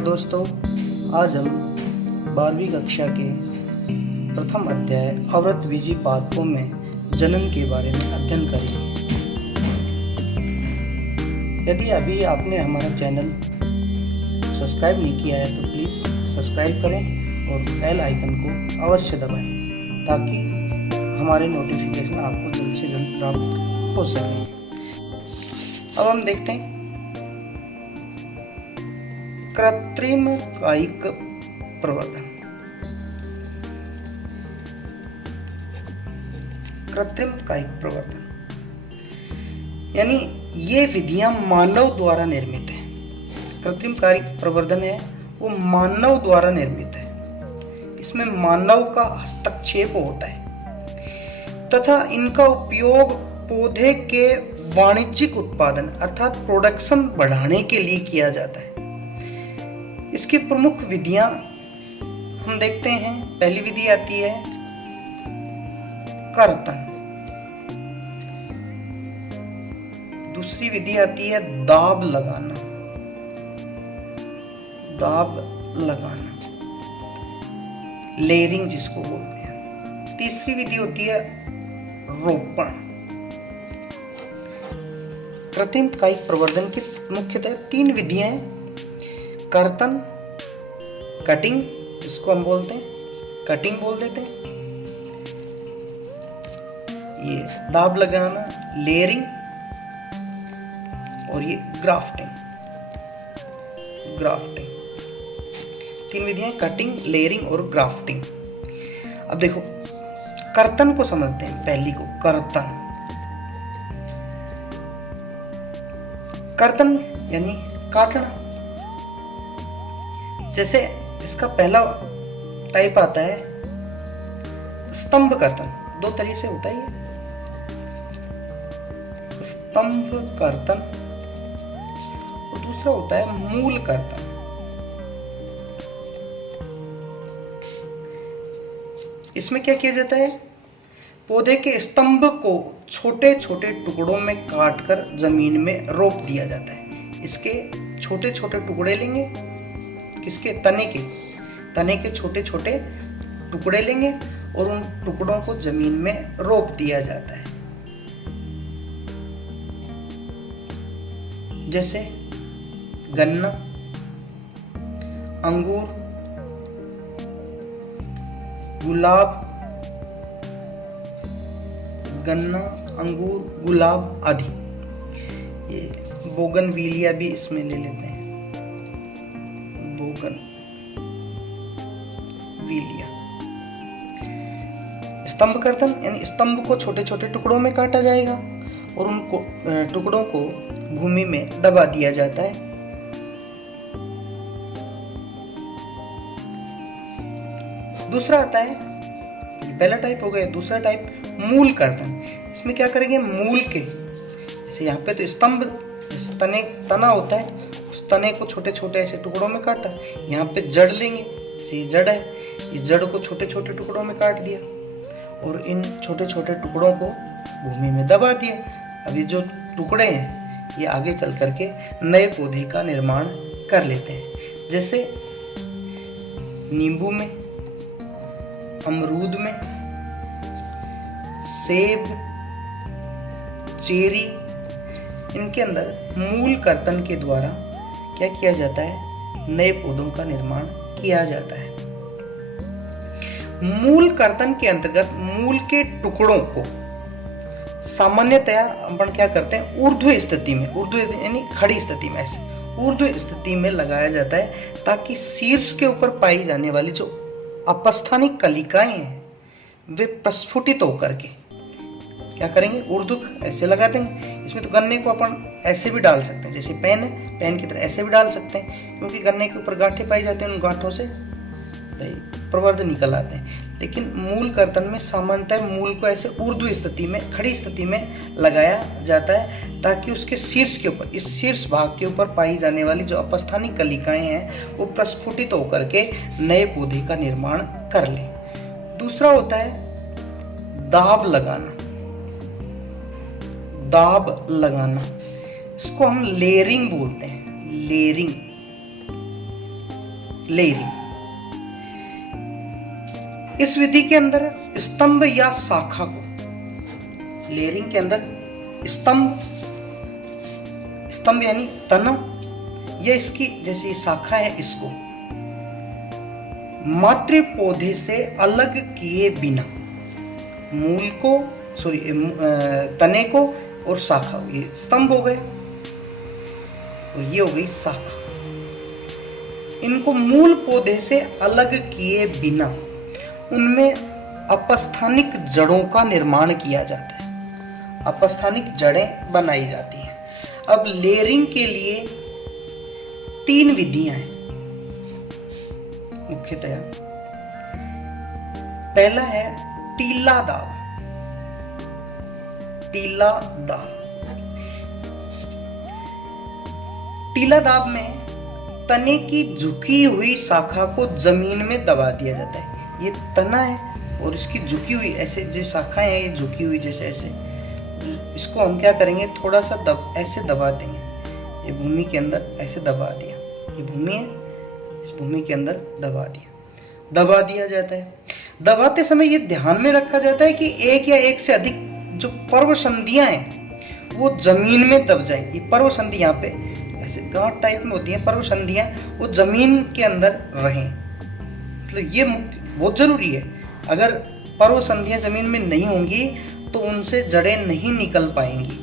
नमस्कार दोस्तों, आज हम 12वीं कक्षा के प्रथम अध्याय आवृतबीजी पादपों में जनन के बारे में अध्ययन करेंगे। यदि अभी आपने हमारा चैनल सब्सक्राइब नहीं किया है तो प्लीज़ सब्सक्राइब करें और बेल आइकन को अवश्य दबाएं ताकि हमारे नोटिफिकेशन आपको जल्द से जल्द प्राप्त हो सके। अब हम देखते हैं कृत्रिम कायिक प्रवर्धन। कृत्रिम कायिक प्रवर्धन यानी ये विधियां मानव द्वारा निर्मित है। कृत्रिम कायिक प्रवर्धन है वो मानव द्वारा निर्मित है। इसमें मानव का हस्तक्षेप होता है तथा इनका उपयोग पौधे के वाणिज्यिक उत्पादन अर्थात प्रोडक्शन बढ़ाने के लिए किया जाता है। इसकी प्रमुख विधियां हम देखते हैं। पहली विधि आती है कर्तन, दूसरी विधि आती है दाब लगाना, लेयरिंग जिसको बोलते हैं। तीसरी विधि होती है रोपण। कृत्रिम कायिक प्रवर्धन की मुख्यतः 3 विधियां हैं। कर्तन, कटिंग जिसको हम बोलते हैं, कटिंग बोल देते हैं, ये दाब लगाना, लेयरिंग, और ये ग्राफ्टिंग। 3 विधियां, कटिंग, लेयरिंग और ग्राफ्टिंग। अब देखो कर्तन को समझते हैं। पहली को कर्तन यानी काटना। जैसे इसका पहला टाइप आता है स्तंभ कर्तन। 2 तरीके से होता है ये, स्तंभ कर्तन, और दूसरा होता है मूल कर्तन। इसमें क्या किया जाता है, पौधे के स्तंभ को छोटे छोटे टुकड़ों में काटकर जमीन में रोप दिया जाता है। इसके छोटे छोटे टुकड़े लेंगे, किसके, तने के छोटे छोटे टुकड़े लेंगे और उन टुकड़ों को जमीन में रोप दिया जाता है। जैसे गन्ना, अंगूर, गुलाब आदि। ये बोगनविलिया भी इसमें ले लेते हैं, बोगनविलिया। स्तंभ कर्तन यानी स्तंभ को छोटे छोटे टुकड़ों में काटा जाएगा और उन टुकड़ों को भूमि में दबा दिया जाता है। दूसरा आता है, पहला टाइप हो गया, दूसरा टाइप मूल कर्तन। इसमें क्या करेंगे, मूल के, जैसे यहाँ पे तो स्तंभ तना होता है, उस तने को छोटे छोटे ऐसे टुकड़ों में काटा। यहाँ पे जड़ लेंगे, जैसे ये जड़ है, इस जड़ को छोटे छोटे टुकड़ों में काट दिया और इन छोटे छोटे टुकड़ों को भूमि में दबा दिया। अब ये जो टुकड़े हैं ये आगे चल करके नए पौधे का निर्माण कर लेते हैं। जैसे नींबू में, अमरूद में, सेब, चेरी, इनके अंदर मूल कर्तन के द्वारा क्या किया जाता है, नए पौधों का निर्माण किया जाता है। मूल कर्तन के अंतर्गत मूल के टुकड़ों को सामान्यतया अपन क्या करते हैं, ऊर्ध्व स्थिति में, यानी खड़ी स्थिति में, ऐसे ऊर्ध्व स्थिति में लगाया जाता है ताकि शीर्ष के ऊपर पाई जाने वाली जो अपस्थानिक कलिकाएं हैं वे प्रस्फुटित होकर के क्या करेंगे, ऊर्ध्व ऐसे लगा देंगे। इसमें तो गन्ने को अपन ऐसे भी डाल सकते हैं, जैसे पेन है, पेन की तरह ऐसे भी डाल सकते हैं, क्योंकि गन्ने के ऊपर गांठें पाई जाती हैं, उन गांठों से प्रवर्ध निकल आते हैं। लेकिन मूल कर्तन में सामान्यतः मूल को ऐसे ऊर्ध्व स्थिति में, खड़ी स्थिति में लगाया जाता है ताकि उसके शीर्ष के ऊपर, इस शीर्ष भाग के ऊपर पाई जाने वाली जो अपस्थानिक कलिकाएं हैं वो प्रस्फुटित होकर के नए पौधे का निर्माण कर ले। दूसरा होता है दाब लगाना। दाब लगाना इसको हम लेयरिंग बोलते हैं। Layering layering. इस विधि के अंदर स्तंभ या शाखा को, लेयरिंग के अंदर स्तंभ यानी तना या इसकी जैसी शाखा है, इसको मातृ पौधे से अलग किए बिना मूल को तने को और शाखा, ये स्तंभ हो गए और ये हो गई शाखा, इनको मूल पौधे से अलग किए बिना उनमें अपस्थानिक जड़ों का निर्माण किया जाता है, अपस्थानिक जड़ें बनाई जाती हैं। अब लेयरिंग के लिए 3 विधियां हैं मुख्यतया। पहला है टीला दाब। टीला दाब, टीला दाब में तने की झुकी हुई शाखा को जमीन में दबा दिया जाता है। ये तना है और इसकी झुकी हुई ऐसे जो शाखाएं हैं, ये झुकी हुई जैसे ऐसे, इसको हम क्या करेंगे, थोड़ा सा ऐसे दबा देंगे। ये भूमि के अंदर ऐसे दबा दिया, ये भूमि है, इस भूमि के अंदर दबा दिया जाता है। दबाते समय ये ध्यान में रखा जाता है कि एक या एक से अधिक जो पर्व संधियां हैं वो जमीन में दब जाए। ये पर्व संधि यहाँ पे ऐसे गांठ टाइप में होती है, पर्व संधियां वो जमीन के अंदर रहें, मतलब ये बहुत जरूरी है। अगर पर्व संधियां जमीन में नहीं होंगी तो उनसे जड़ें नहीं निकल पाएंगी।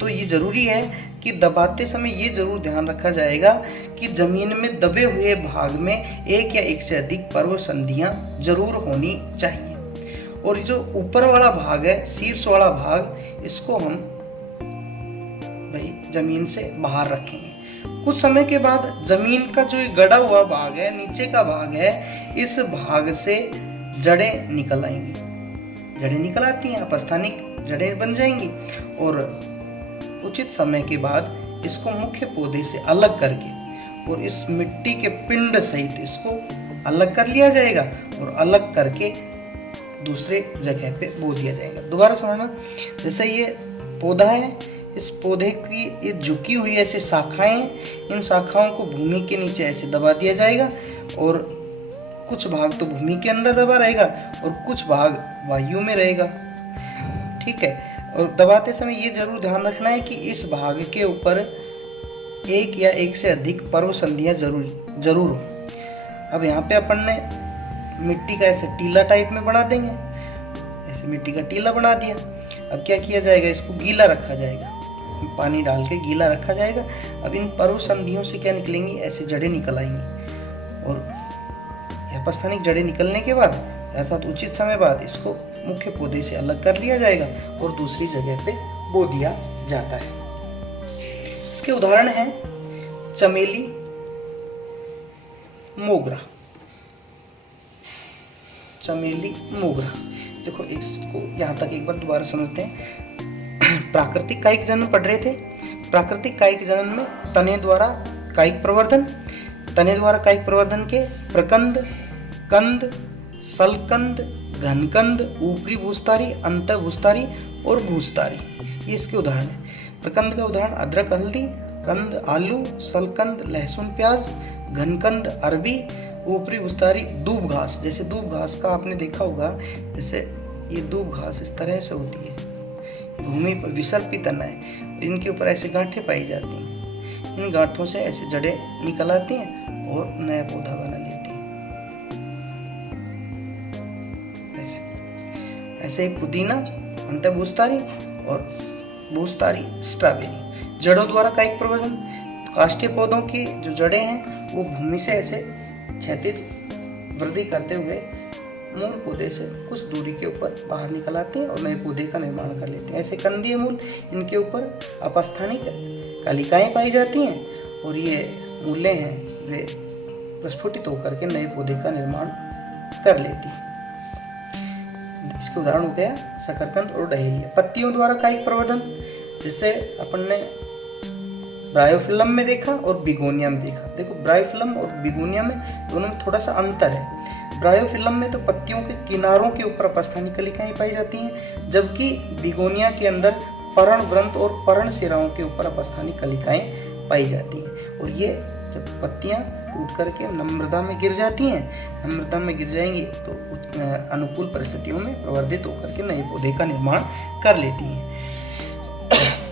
तो ये जरूरी है कि दबाते समय ये जरूर ध्यान रखा जाएगा कि जमीन में दबे हुए भाग में एक या एक से अधिक पर्व संधियां जरूर होनी चाहिए। और जो ऊपर वाला भाग है, शीर्ष वाला भाग, इसको हम भाई जमीन से बाहर रखेंगे। कुछ समय के बाद जमीन का जो गड़ा हुआ भाग है, नीचे का भाग है, इस भाग से जड़ें निकल आएंगी। जड़ें निकल आती हैं, अपस्थानिक जड़ें बन जाएंगी और उचित समय के बाद इसको मुख्य पौधे से अलग करके और इस मिट्टी के पिंड सहित इसको अलग कर लिया जाएगा और अलग करके दूसरे जगह पे बो दिया जाएगा। दोबारा समझना, जैसे ये पौधा है, इस पौधे की ये झुकी हुई ऐसे शाखाएं, इन शाखाओं को भूमि के नीचे ऐसे दबा दिया जाएगा और कुछ भाग तो भूमि के अंदर दबा रहेगा और कुछ भाग वायु में रहेगा। ठीक है, और दबाते समय ये जरूर ध्यान रखना है कि इस भाग के ऊपर एक या एक से अधिक पर्व संधियां जरूर हो। अब यहाँ पे अपन ने मिट्टी का ऐसे टीला टाइप में बना देंगे, ऐसे मिट्टी का टीला बना दिया। अब क्या किया जाएगा, इसको गीला रखा जाएगा, पानी डाल के गीला रखा जाएगा। अब इन पर्व संधियों से क्या निकलेंगी, ऐसे जड़ें निकल आएंगी और अपस्थानिक जड़ें निकलने के बाद अर्थात उचित समय बाद इसको मुख्य पौधे से अलग कर लिया जाएगा और दूसरी जगह पे बो दिया जाता है। इसके उदाहरण हैं चमेली, मोगरा। चमेली, मोगरा, देखो इसको यहाँ तक एक बार दोबारा समझते हैं। प्राकृतिक कायिक जनन पढ़ रहे थे। प्राकृतिक कायिक जनन में तने द्वारा कायिक प्रवर्धन, तने द्वारा कायिक प्रवर्धन के प्रकंद, कंद, सलकंद, घनकंद, ऊपरी भूस्तारी, अंत भूस्तारी और भूस्तारी, ये इसके उदाहरण है। प्रकंद का उदाहरण अदरक, हल्दी, कंद, आलू, सलकंद, लहसुन, प्याज, घनकंद, अरबी, ऊपरी भूस्तारी, दूब घास। जैसे दूब घास का आपने देखा होगा, जैसे ये दूब घास इस तरह से होती है, भूमि पर विसर्पित तना है, इनके ऊपर ऐसे गांठें पाई जाती हैं। इन गांठों से ऐसे जड़ें निकल आती हैं और नया पौधा बना लेती हैं। ऐसे ही पुदीना, अंत भूस्तारी और भूस्तारी, स्ट्रॉबेरी। जड़ों द्वारा कायिक प्रवर्धन, काष्ठीय पौधों की जो जड़ें हैं वो भूमि से ऐसे क्षैतिज वृद्धि करते हुए मूल पौधे से कुछ दूरी के ऊपर बाहर निकल आते हैं और नए पौधे का निर्माण कर लेते हैं। ऐसे कंदीय मूल, इनके ऊपर अपस्थानिक कलिकाएं पाई जाती हैं और ये मूलें हैं वे प्रस्फुटित होकर के नए पौधे का निर्माण कर लेती हैं। इसके उदाहरण हो गया शकरकंद और डहेलिया। पत्तियों द्वारा कायिक प्रवर्धन, जिससे अपन ने ब्रायोफिलम में देखा और बिगोनिया में देखा। देखो ब्रायोफिलम और बिगोनिया में दोनों में थोड़ा सा अंतर है। ब्रायोफिलम में तो पत्तियों के किनारों के ऊपर अपस्थानिक कलिकाएं पाई जाती हैं, जबकि बिगोनिया के अंदर पर्ण वृंत और पर्ण शिराओं के ऊपर अपस्थानिक कलिकाएं पाई जाती हैं। और ये जब पत्तियां टूट करके मृदा में गिर जाती हैं। मृदा में गिर जाएंगी तो अनुकूल परिस्थितियों में प्रवर्धित होकर के नए पौधे का निर्माण कर लेती हैं।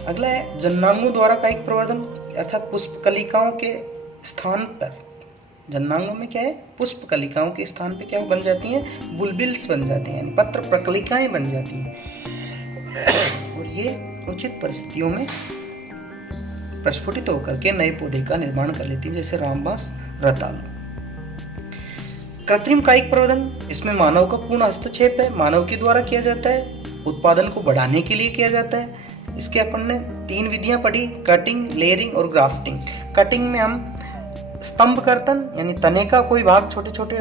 अगला है जननांगों द्वारा कायिक प्रवर्धन, अर्थात पुष्प कलिकाओं के स्थान पर, जननांगों में क्या है, पुष्प कलिकाओं के स्थान पे क्या बन जाती हैं, बुलबिल्स बन जाते हैं, पत्र प्रकलिकाएं बन जाती हैं और ये उचित परिस्थितियों में प्रस्फुटित होकर के नए पौधे का निर्माण कर लेती है, जैसे रामबांस, रतालू। कृत्रिम कायिक प्रवर्धन, इसमें मानव का पूर्ण हस्तक्षेप है, मानव के द्वारा किया जाता है, उत्पादन को बढ़ाने के लिए किया जाता है। इसके अपन ने 3 विधियां पढ़ी, कटिंग, लेयरिंग और ग्राफ्टिंग। कटिंग में हम स्तंभ कर्तन यानी तने का कोई भाग छोटे छोटे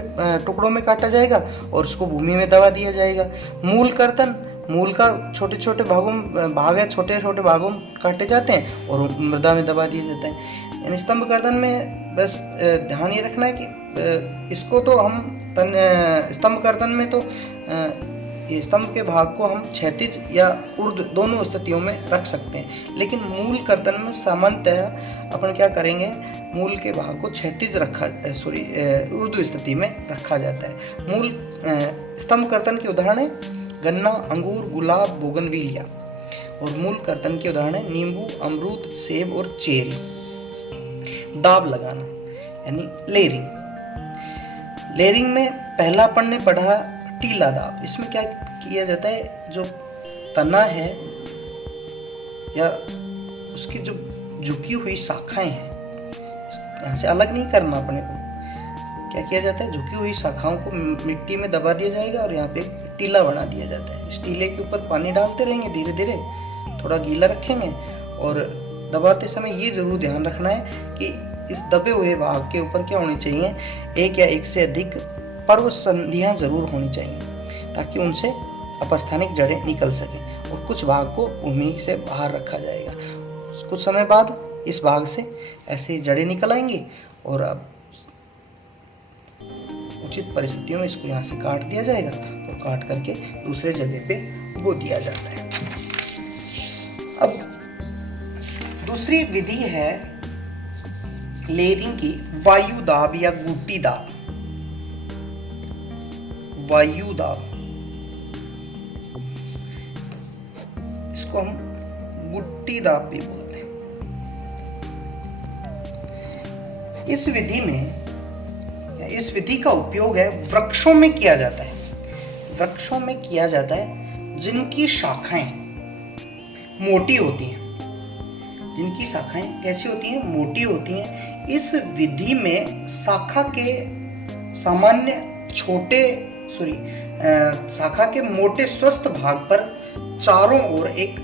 टुकड़ों में काटा जाएगा और उसको भूमि में दबा दिया जाएगा। मूल कर्तन, मूल का छोटे छोटे भाग है, छोटे छोटे भागों में काटे जाते हैं और मृदा में दबा दिया जाता है। यानी स्तंभ कर्तन में बस ध्यान ये रखना है कि इसको तो हम स्तंभ कर्तन में तो ये स्तंभ के भाग को हम क्षैतिज या ऊर्ध्व दोनों स्थितियों में रख सकते हैं, लेकिन मूल कर्तन में सामान्यतः अपन क्या करेंगे, मूल के भाग को क्षैतिज ऊर्ध्व स्थिति में रखा जाता है। मूल स्तंभ कर्तन के उदाहरण है गन्ना, अंगूर, गुलाब, बोगनविलिया। और मूल कर्तन के उदाहरण है नींबू, अमरूद, सेब और चेरी। दाब लगाना यानी लेयरिंग। लेयरिंग में पहला अपन ने पढ़ा टीला दाब। इसमें क्या किया जाता है, जो तना है या उसकी जो झुकी हुई शाखाएं हैं, यहाँ से अलग नहीं करना अपने को, क्या किया जाता है, झुकी हुई शाखाओं को मिट्टी में दबा दिया जाएगा और यहाँ पे टीला बना दिया जाता है। इस टीले के ऊपर पानी डालते रहेंगे, धीरे धीरे थोड़ा गीला रखेंगे और दबाते समय ये जरूर ध्यान रखना है कि इस दबे हुए भाग के ऊपर क्या होनी चाहिए, एक या एक से अधिक पर्व संधियां जरूर होनी चाहिए ताकि उनसे अपस्थानिक जड़ें निकल सके और कुछ भाग को भूमि से बाहर रखा जाएगा। कुछ समय बाद इस भाग से ऐसे जड़ें निकल आएंगी और अब उचित परिस्थितियों में इसको यहाँ से काट दिया जाएगा और काट करके दूसरे जगह पे बो दिया जाता है। अब दूसरी विधि है लेयरिंग की, वायु दाब या गुट्टी दाब। वायु दाब, इसको हम गुट्टी दाब भी बोलते हैं। इस विधि का उपयोग है वृक्षों में किया जाता है। वृक्षों में किया जाता है जिनकी शाखाएं मोटी होती हैं। जिनकी शाखाएं कैसी होती हैं, मोटी होती हैं। इस विधि में शाखा के शाखा के मोटे स्वस्थ भाग पर चारों ओर एक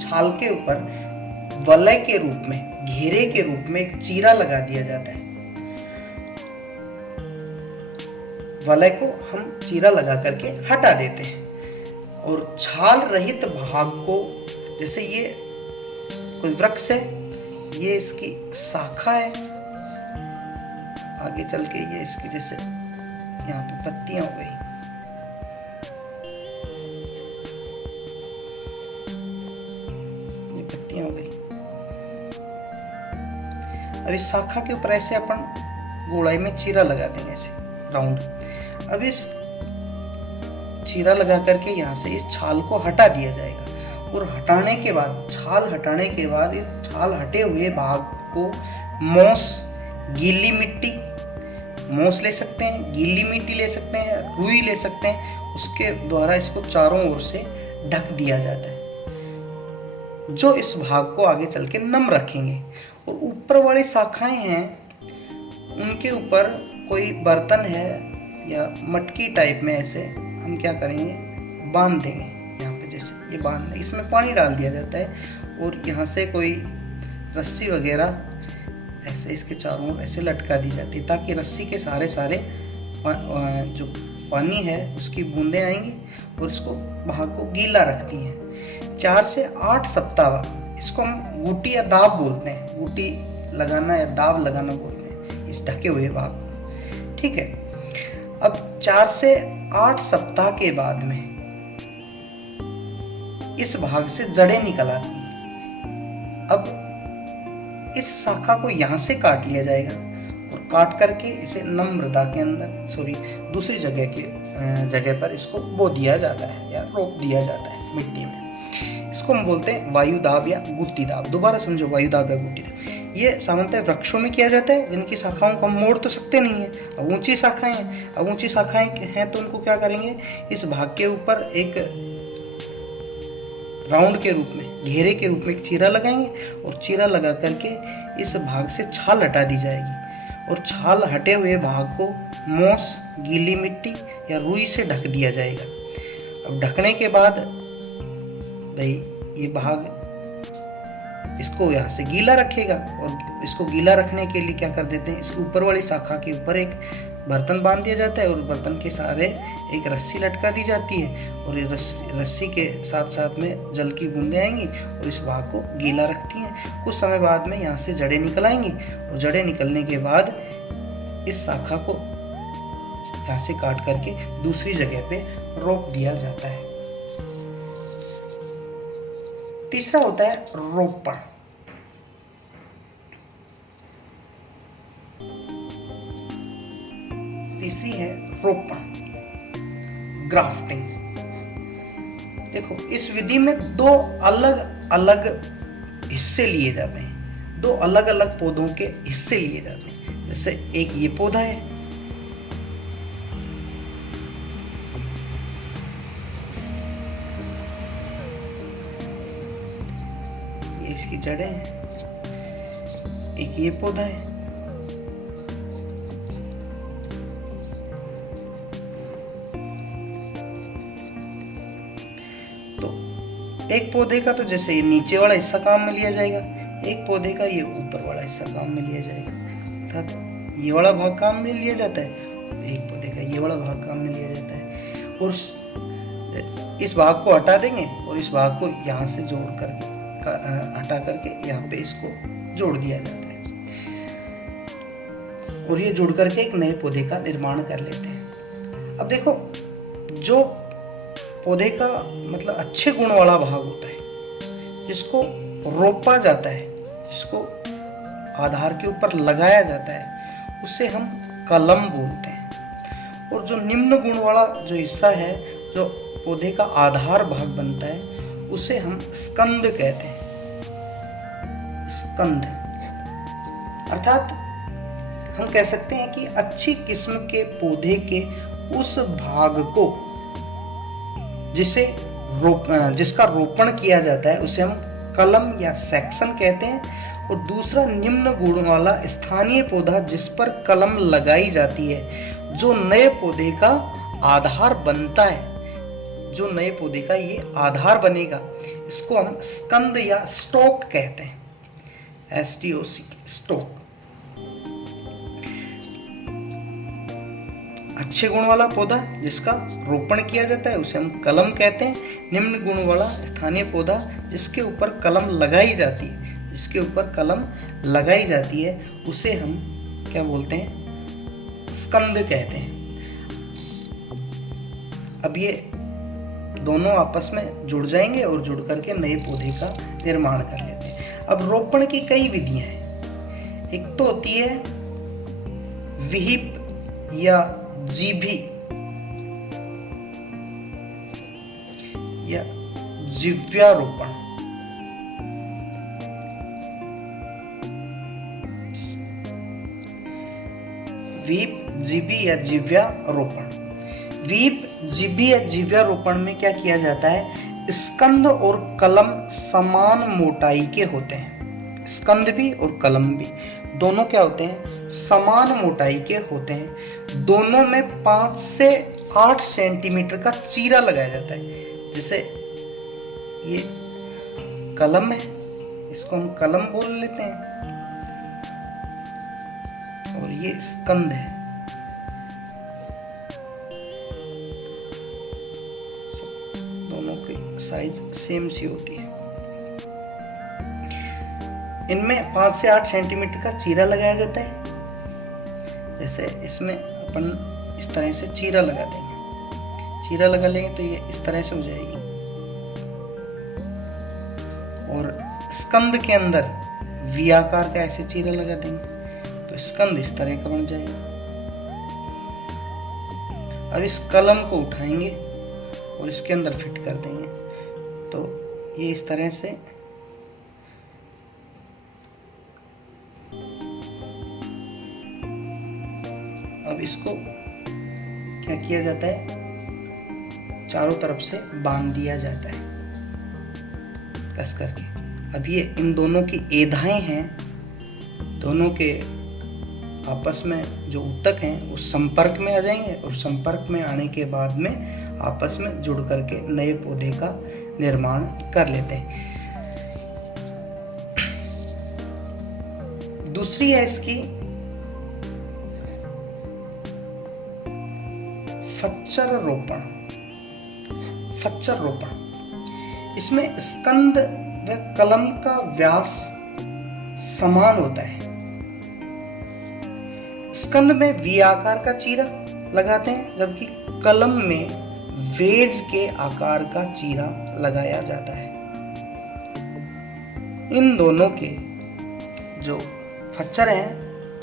छाल के ऊपर वलय के रूप में, घेरे के रूप में एक चीरा लगा दिया जाता है। वलय को हम चीरा लगा करके हटा देते हैं और छाल रहित भाग को, जैसे ये कोई वृक्ष है, ये इसकी शाखा है, आगे चल के ये इसकी जैसे यहाँ पे पत्तियां हो गई, ये पत्तियां हो गई। अब इस शाखा के ऊपर ऐसे अपन गोलाई में चीरा लगा देंगे, ऐसे राउंड। अब इस चीरा लगा करके यहाँ से इस छाल को हटा दिया जाएगा और हटाने के बाद, छाल हटाने के बाद इस छाल हटे हुए भाग को मोस, गीली मिट्टी, मोस ले सकते हैं, गीली मिट्टी ले सकते हैं, रुई ले सकते हैं, उसके द्वारा इसको चारों ओर से ढक दिया जाता है, जो इस भाग को आगे चल के नम रखेंगे। और ऊपर वाली शाखाएं हैं, उनके ऊपर कोई बर्तन है या मटकी टाइप में, ऐसे हम क्या करेंगे, बांध देंगे। यहाँ पे जैसे ये बांध, इसमें पानी डाल दिया जाता है और यहाँ से कोई रस्सी वगैरह ऐसे इसके चारों ओर ऐसे लटका दी जाती है, ताकि रस्सी के सारे जो पानी है उसकी बूंदें आएंगी और इसको भाग को गीला रखती हैं। 4 से 8 सप्ताह, इसको हम गुटी या दाब बोलते हैं, गुटी लगाना या दाब लगाना बोलते हैं इस ढके हुए भाग को, ठीक है। अब 4 से 8 सप्ताह के बाद में इस भाग से जड़ें निकल आती हैं। अब इस शाखा को यहाँ से काट लिया जाएगा काट करके इसे नम मृदा के अंदर दूसरी जगह पर इसको बो दिया जाता है या रोप दिया जाता है मिट्टी में। इसको हम बोलते हैं वायु दाब या गुट्टी दाब। दोबारा समझो, वायु दाब या गुट्टी दाब। ये सामान्यतः वृक्षों में किया जाता है, जिनकी शाखाओं को हम मोड़ तो सकते नहीं है। अब ऊंची शाखाएं हैं तो उनको क्या करेंगे, इस भाग के ऊपर एक राउंड के रूप में, घेरे के रूप में एक चीरा लगाएंगे और चीरा लगा करके इस भाग से छाल हटा दी जाएगी और छाल हटे हुए भाग को मोस, गीली मिट्टी या रुई से ढक दिया जाएगा। अब ढकने के बाद भाई ये भाग इसको यहाँ से गीला रखेगा और इसको गीला रखने के लिए क्या कर देते हैं, इसके ऊपर वाली शाखा के ऊपर एक बर्तन बांध दिया जाता है और बर्तन के सहारे एक रस्सी लटका दी जाती है और ये रस्सी के साथ साथ में जल की बूंदें आएंगी और इस भाग को गीला रखती हैं। कुछ समय बाद में यहाँ से जड़ें निकल आएंगी और जड़ें निकलने के बाद इस शाखा को यहाँ से काट करके दूसरी जगह पे रोप दिया जाता है। तीसरा होता है रोपण। तीसरी है रोपण, ग्राफ्टिंग। देखो, इस विधि में दो अलग अलग हिस्से लिए जाते हैं, दो अलग अलग पौधों के हिस्से लिए जाते हैं। जैसे एक ये पौधा है, ये इसकी जड़ें हैं। एक ये पौधा है, एक पौधे का तो जैसे ये नीचे वाला हिस्सा काम में लिया जाएगा, एक पौधे का ये ऊपर वाला हिस्सा काम में लिया जाएगा। अर्थात ये वाला भाग काम में लिया जाता है, एक पौधे का ये वाला भाग काम में लिया जाता है और इस भाग को हटा देंगे और इस भाग को यहाँ से जोड़ करके हटा करके यहाँ पे इसको जोड़ दिया जाता है और ये जोड़ करके एक नए पौधे का निर्माण कर लेते हैं। अब देखो, जो पौधे का मतलब अच्छे गुण वाला भाग होता है, जिसको रोपा जाता है, जिसको आधार के ऊपर लगाया जाता है, उसे हम कलम बोलते हैं। और जो निम्न गुण वाला जो हिस्सा है, जो पौधे का आधार भाग बनता है, उसे हम स्कंद कहते हैं। स्कंद अर्थात हम कह सकते हैं कि अच्छी किस्म के पौधे के उस भाग को जिसका रोपण किया जाता है, उसे हम कलम या सेक्शन कहते हैं। और दूसरा निम्न गुण वाला स्थानीय पौधा जिस पर कलम लगाई जाती है, जो नए पौधे का आधार बनता है, जो नए पौधे का ये आधार बनेगा, इसको हम स्कंद या स्टोक कहते हैं। STOC, स्टोक। अच्छे गुण वाला पौधा जिसका रोपण किया जाता है उसे हम कलम कहते हैं। निम्न गुण वाला स्थानीय पौधा जिसके ऊपर कलम लगाई जाती है, उसे हम क्या बोलते हैं, स्कंद कहते हैं। अब ये दोनों आपस में जुड़ जाएंगे और जुड़ करके नए पौधे का निर्माण कर लेते हैं। अब रोपण की कई विधियां हैं। एक तो होती है विहिप या जीभी या जिव्यारोपण। वीप, जीभी या जिव्यारोपण। वीप, जीभी या जिव्यारोपण में क्या किया जाता है, स्कंद और कलम समान मोटाई के होते हैं। स्कंद भी और कलम भी दोनों क्या होते हैं, समान मोटाई के होते हैं। दोनों में 5 से 8 सेंटीमीटर का चीरा लगाया जाता है। जैसे ये कलम है, इसको हम कलम बोल लेते हैं, और ये स्कंद है। दोनों की साइज सेम सी होती है। इनमें 5 से 8 सेंटीमीटर का चीरा लगाया जाता है। जैसे इसमें अपन इस तरह से चीरा लगा देंगे, चीरा लगा लेंगे तो ये इस तरह से हो जाएगी। और स्कंद के अंदर वी आकार का ऐसे चीरा लगा देंगे तो तो स्कंद इस तरह का बन जाएगा। अब इस कलम को उठाएंगे और इसके अंदर फिट कर देंगे, तो ये इस तरह से अब इसको क्या किया जाता है, चारों तरफ से बांध दिया जाता है कस करके। अब ये इन दोनों की एधाएं हैं, दोनों के आपस में जो ऊतक हैं वो संपर्क में आ जाएंगे और संपर्क में आने के बाद में आपस में जुड़ करके नए पौधे का निर्माण कर लेते हैं। दूसरी है इसकी फच्चर रोपण। फच्चर रोपण, इसमें स्कंद व कलम का व्यास समान होता है। स्कंद में वी आकार का चीरा लगाते हैं, जबकि कलम में वेज के आकार का चीरा लगाया जाता है। इन दोनों के जो फच्चर हैं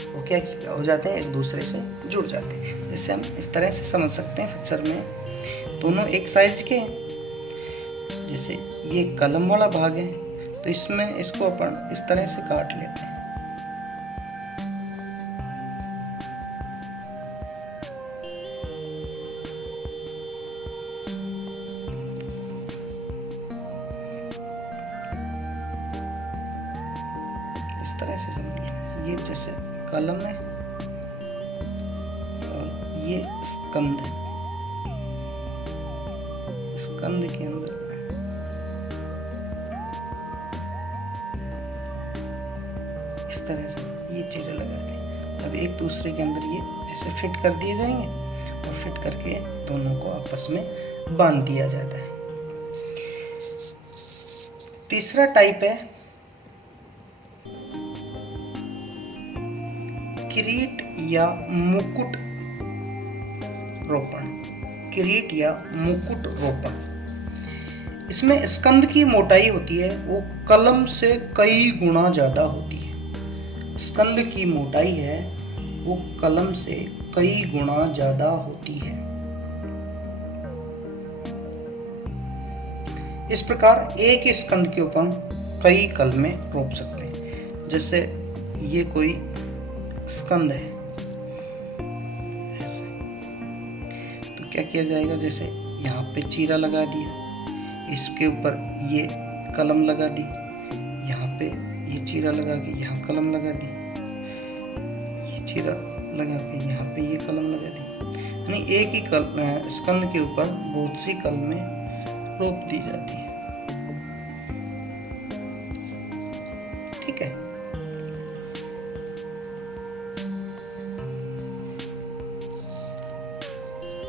वो क्या हो जाते हैं, एक दूसरे से जुड़ जाते हैं। जैसे हम इस तरह से समझ सकते हैं, फच्चर में दोनों एक साइज के हैं। जैसे ये कलम वाला भाग है, तो इसमें इसको अपन इस तरह से काट लेते हैं। इस तरह से समझ लो, ये जैसे कलम है और ये स्कंद है। स्कंद के अंदर इस तरह से ये चीजें लगा के अब एक दूसरे के अंदर ये ऐसे फिट कर दिए जाएंगे और फिट करके दोनों को आपस में बांध दिया जाता है। तीसरा टाइप है किरीट या मुकुट रोपण। किरीट या मुकुट रोपण, इसमें स्कंद की मोटाई होती है वो कलम से कई गुना ज्यादा होती है। स्कंद की मोटाई है वो कलम से कई गुना ज्यादा होती है। इस प्रकार एक ही स्कंद के ऊपर कई कलमें रोप सकते हैं। जैसे ये कोई स्कंद है ऐसे, तो क्या किया जाएगा, जैसे यहाँ पे चीरा लगा दिया, इसके ऊपर ये कलम लगा दी, यहाँ पे ये चीरा लगा के यहाँ कलम लगा दी, ये चीरा लगा के यहाँ पे ये कलम लगा दी। यानी एक ही स्कंद के ऊपर बहुत सी कलमें रोप दी जाती है। ठीक है।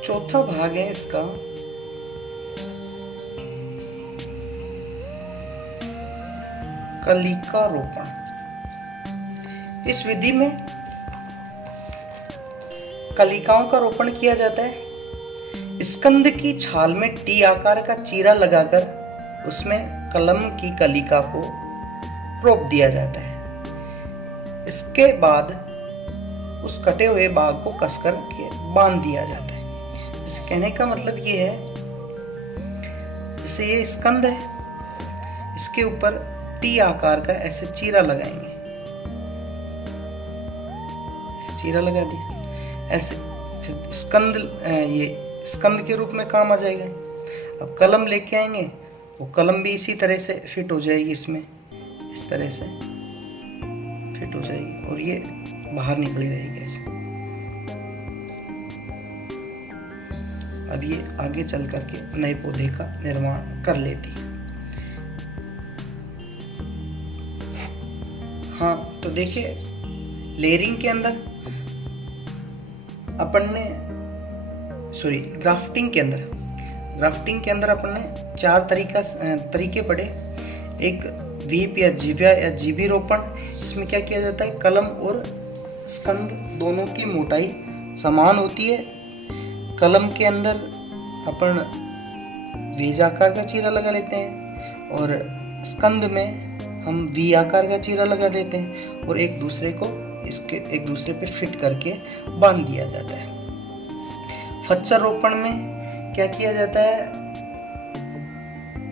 चौथा भाग है इसका कलिका रोपण। इस विधि में कलिकाओं का रोपण किया जाता है। स्कंद की छाल में टी आकार का चीरा लगाकर उसमें कलम की कलिका को रोप दिया जाता है। इसके बाद उस कटे हुए भाग को कसकर के बांध दिया जाता है। इस कहने का मतलब ये है, जैसे ये स्कंद है, इसके ऊपर टी आकार का ऐसे चीरा लगाएंगे, चीरा लगा दिया ऐसे, फिर स्कंद ये स्कंद के रूप में काम आ जाएगा। अब कलम लेके आएंगे, वो कलम भी इसी तरह से फिट हो जाएगी, इसमें इस तरह से फिट हो जाएगी और ये बाहर निकली रहेगी ऐसे। अब ये आगे चल करके नए पौधे का निर्माण कर लेती है। हाँ, तो देखिए लेयरिंग के अंदर अपन ने ग्राफ्टिंग के अंदर अपन ने 4 तरीके पढ़े। एक वीप या जीवी रोपण, इसमें क्या किया जाता है, कलम और स्कंद दोनों की मोटाई समान होती है। कलम के अंदर अपन वेज आकार का चीरा लगा लेते हैं और स्कंद में हम वी आकार का चीरा लगा देते हैं और एक दूसरे को इसके एक दूसरे पे फिट करके बांध दिया जाता है। फच्चर रोपण में क्या किया जाता है,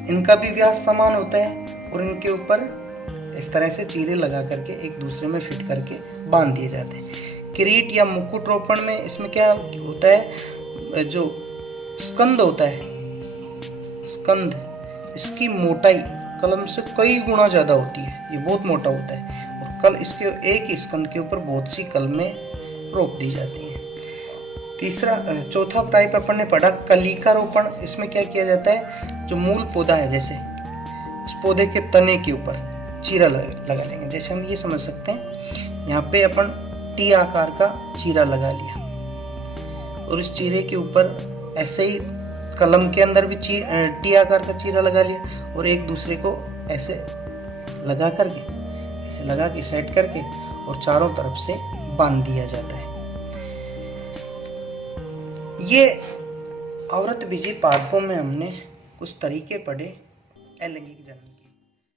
इनका भी व्यास समान होता है और इनके ऊपर इस तरह से चीरे लगा करके एक दूसरे में फिट करके बांध दिए जाते हैं। किरीट या मुकुट रोपण में इसमें क्या होता है, जो स्कंद होता है, स्कंद, इसकी मोटाई कलम से कई गुना ज़्यादा होती है, ये बहुत मोटा होता है और कल इसके एक ही स्कंद के ऊपर बहुत सी कलमें रोप दी जाती हैं। चौथा टाइप अपन ने पढ़ा कलिका रोपण। इसमें क्या किया जाता है, जो मूल पौधा है जैसे इस पौधे के तने के ऊपर चीरा लगा लेंगे। जैसे हम ये समझ सकते हैं, यहाँ पे अपन टी आकार का चीरा लगा लिया और इस चीरे के ऊपर ऐसे ही कलम के अंदर भी टी आकार का चीरा लगा लिया और एक दूसरे को ऐसे लगा के सेट करके और चारों तरफ से बांध दिया जाता है। ये आवृत बीजी पादपों में हमने कुछ तरीके पढ़े अलैंगिक जनन।